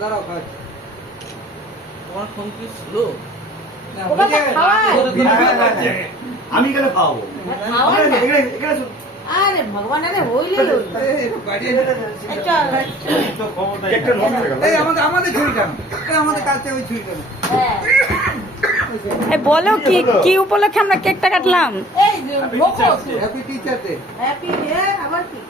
দাঁড়াও খাচ্ছি। তোমার ফোন কি স্লো? আমি কেন খাওয়াবো? আরে ভগবান, আরে হইলে আমাদের ছুরিটা আমাদের কাছে ওই ছুরিটা বলো কি কি উপলক্ষে আমরা কেকটা কাটলাম? Happy teacher day. হ্যাপি আবার কি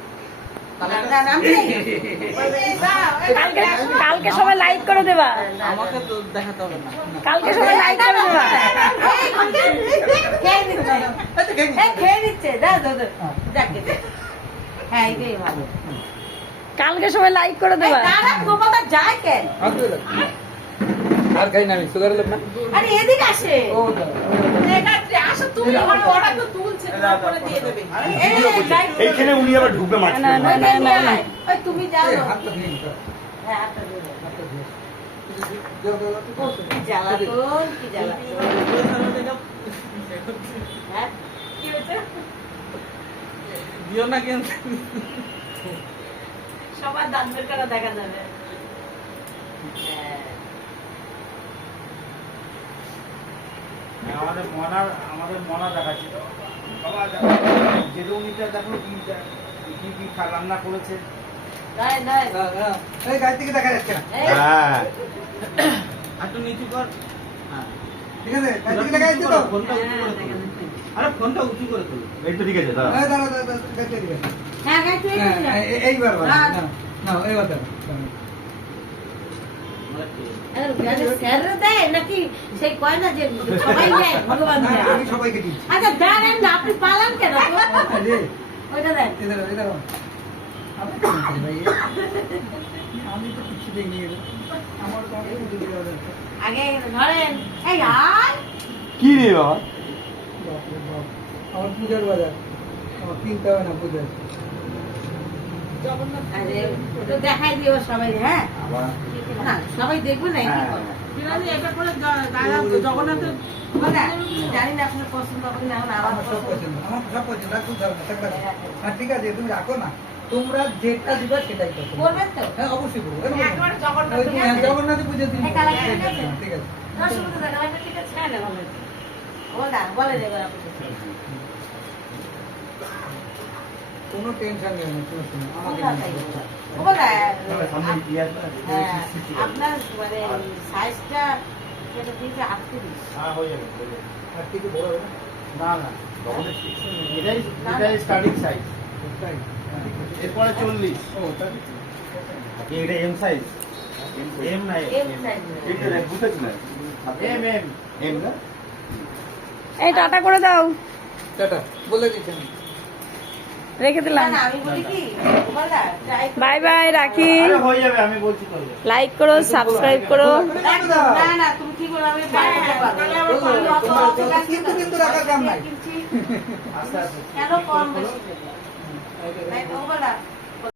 কালকে সবাই লাইক করে দেবা। আমাকে তো দেখাতে হবে না। কালকে সবাই লাইক করে দেবা। খেয়ে নিচ্ছে হ্যাঁ এটাই ভালো। কালকে সবাই লাইক করে দেবা। গোপালদা যায় কেন? আর খাই না আমি, সুগার লোক না। আরে এদিকে আসে। ও আসো তুমি, ওরা তো তুলছে, করে দিয়ে দেবে। এইখানে উনি আবার ঢুকবে মাঠে। না না না না না, ওই তুমি যাও। হাতটা দিয়ে নিতে। হ্যাঁ হাতটা দিয়ে দাও। হাতটা দিয়ে। কি জ্বালাতন, কি জ্বালাতন। হ্যাঁ কি হয়েছে? দিও না কিন্তু। সবার দাঁত বের করা দেখা যাবে। আমাদের মনা দেখাচ্ছি বাবা, যেরকমটা দেখো কি কি রান্না করেছে। দাঁড়ায় দাঁড়ায়। এই গাড়ি থেকে দেখা যাচ্ছে না। হ্যাঁ একটু নিচু কর। হ্যাঁ ঠিক আছে, গাড়ি থেকে দেখা যাচ্ছে তো? ফোনটা উঁচু করে তোলো। আরে ফোনটা উঁচু করে তোলো। এই তো ঠিক আছে দাদা। এই দাঁড়াও, দাঁড়াও, গাড়ি থেকে দেখা। হ্যাঁ হ্যাঁ তুই হ্যাঁ, এইবার বলো। না, না, এইবার দাও। স্যার দেয় নাকি সেই কয় না যে সবাই দেয় ভগবান না, দেয়? আমি সবাইকে দিচ্ছি। আচ্ছা দেন না, আপনি পালান কেন? আরে, ওইটা দেন। এদাও। আমি তো নিচ্ছি ভাই। আমি তো কিছু দেইনি এর। আমার তো অনেক কিছু দেওয়া দরকার। আগে ধরেন। এই আয়। কি রে বাবা? বাপরে বাপ। আমার পূজার বাজার। আমার কিনতে হবে না পূজার। আরে ওটা দেখাই দিও সবাই, হ্যাঁ না সবাই দেখবে না কি কথা। এটা করে জগন্নাথের জানি না আপনার পছন্দ হবে না, এখন আমার আমার সব পছন্দ। আমার সব পছন্দ। রাখুন, থাকবে। হ্যাঁ, ঠিক আছে, তুমি রাখো না। তোমরা যেটা দিবা সেটাই করো। করবেন তো? হ্যাঁ, অবশ্যই করবো। একবার জগন্নাথ ওই তুমি জগন্নাথ পুজোর দিন। এই কালারটা ঠিক আছে? ঠিক আছে। রসগোল্লা দেখা লাগবে, ঠিক আছে? হ্যাঁ না ভালো আছে। বলে দেবে আপনি। কোনো টেনশন নেই না, কোনো সময়। আমাকে সামনে কি আসবে? আপনার মানে সাইজটা সেটা দিয়েছে 38। হ্যাঁ হয়ে যাবে। আর কিছু বড় হবে না? না এটাই স্টার্টিং সাইজ। তাই? এরপরে 40। ও, তাই? এটা এম সাইজ। এম নাই, এম সাইজ। এটা বুঝতে না। এম এম না? এই টাটা করে দাও। টাটা, বলে দিচ্ছি আমি। রেখে দিলাম। না আমি বলি কি গোপালদা ট্রাই বাই বাই, রাখি। আরে হয়ে যাবে, আমি বলছি তো। লাইক করো, সাবস্ক্রাইব করো। না না তুমি কি করবে, আমি বাইরে পারবো। কিন্তু রাখার কাম নাই। আস্তে আস্তে কেন কম বেশি? গোপালদা